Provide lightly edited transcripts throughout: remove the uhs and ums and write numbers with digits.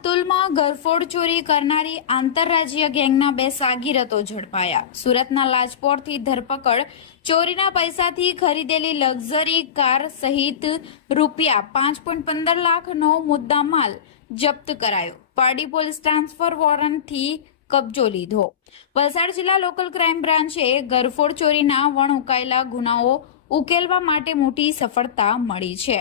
અતુલમાં ઘરફોડ ચોરી કરનારી આંતરરાજ્ય ગેંગના 2 સાગીરતો ઝડપાયા। સુરતના લાજપોરથી ધરપકડ। ચોરીના પૈસાથી ખરીદેલી લક્ઝરી કાર સહિત રૂપિયા 5.15 લાખનો મુદ્દામાલ જપ્ત કરાયો। પારડી પોલીસ ટ્રાન્સફર વોરંટથી કબજો લીધો। વલસાડ જિલ્લા લોકલ ક્રાઇમ બ્રાન્ચે ઘરફોડ ચોરીના વણઉકેલાયેલા ગુનાઓ ઉકેલવા માટે મોટી સફળતા મળી છે।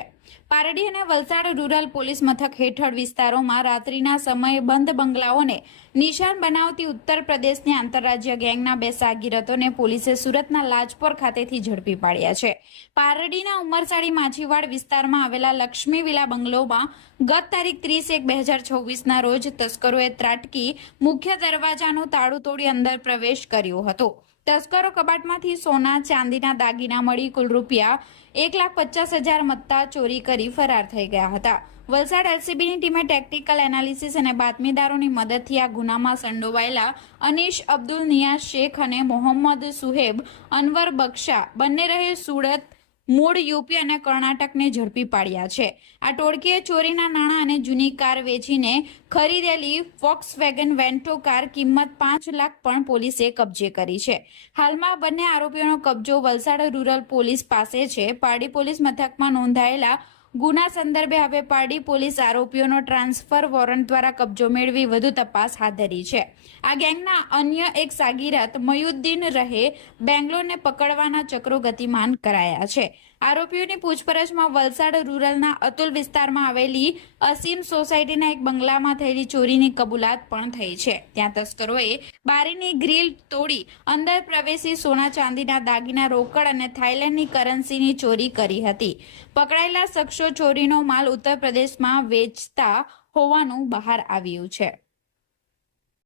પારડી અને વલસાડ રૂરલ પોલીસ મથક હેઠળ વિસ્તારોમાં રાત્રિના સમયે બંધ બંગલાઓને નિશાન બનાવતી ઉત્તર પ્રદેશની આંતરરાજ્ય ગેંગના 2 સાગીરતોને પોલીસે સુરતના લાજપોર ખાતેથી ઝડપી પાડ્યા છે। પારડીના ઉમરસાડી માછીવાડ વિસ્તારમાં આવેલા લક્ષ્મી વિલા બંગલોમાં ગત તારીખ 30/1/2024ના રોજ તસ્કરોએ ત્રાટકી મુખ્ય દરવાજાનું તાળું તોડી અંદર પ્રવેશ કર્યો હતો। તસ્કરો કબાટમાંથી સોના ચાંદીના દાગીના મળી કુલ રૂપિયા 1,50,000 મત્તા ચોરી કરી ફરાર થઈ ગયા હતા। વલસાડ એલસીબીની ટીમે ટેક્ટિકલ એનાલિસિસ અને બાતમીદારોની મદદથી આ ગુનામાં સંડોવાયેલા અનીશ અબ્દુલ નિયાઝ શેખ અને મોહમ્મદ સુહેબ અનવર બક્ષા બંને રહે સુરત મૂળ યુપી અને કર્ણાટકને ઝડપી પાડ્યા છે। આ ટોળકીએ ચોરીના નાણાં અને જૂની કાર વેચીને ખરીદેલી ફોક્સવેગન વેન્ટો કાર કિંમત 5 લાખ પણ પોલીસે કબજે કરી છે। હાલમાં બંને આરોપીઓનો કબજો વલસાડ રૂરલ પોલીસ પાસે છે। પારડી પોલીસ મથકમાં નોંધાયેલા ગુના સંદર્ભે હવે પારડી પોલીસ આરોપીઓનો ટ્રાન્સફર વોરંટ દ્વારા કબજો મેળવી વધુ તપાસ હાથ ધરી છે। આ ગેંગના અન્ય એક સાગીરત મયુદ્દીન રહે બેંગ્લોરને પકડવાના ચક્રો ગતિમાન કરાયા છે। આરોપીઓની પૂછપરછમાં વલસાડ રૂરલના અતુલ વિસ્તારમાં આવેલી અસીમ સોસાયટીના એક બંગલામાં થયેલી ચોરીની કબૂલાત પણ થઈ છે। ત્યાં તસ્કરોએ બારીની ગ્રીલ તોડી અંદર પ્રવેશી સોના ચાંદીના દાગીના રોકડ અને થાઇલેન્ડની કરન્સીની ચોરી કરી હતી। પકડાયેલા શખ્સો ચોરીનો માલ ઉત્તર પ્રદેશમાં વેચતા હોવાનું બહાર આવ્યું છે।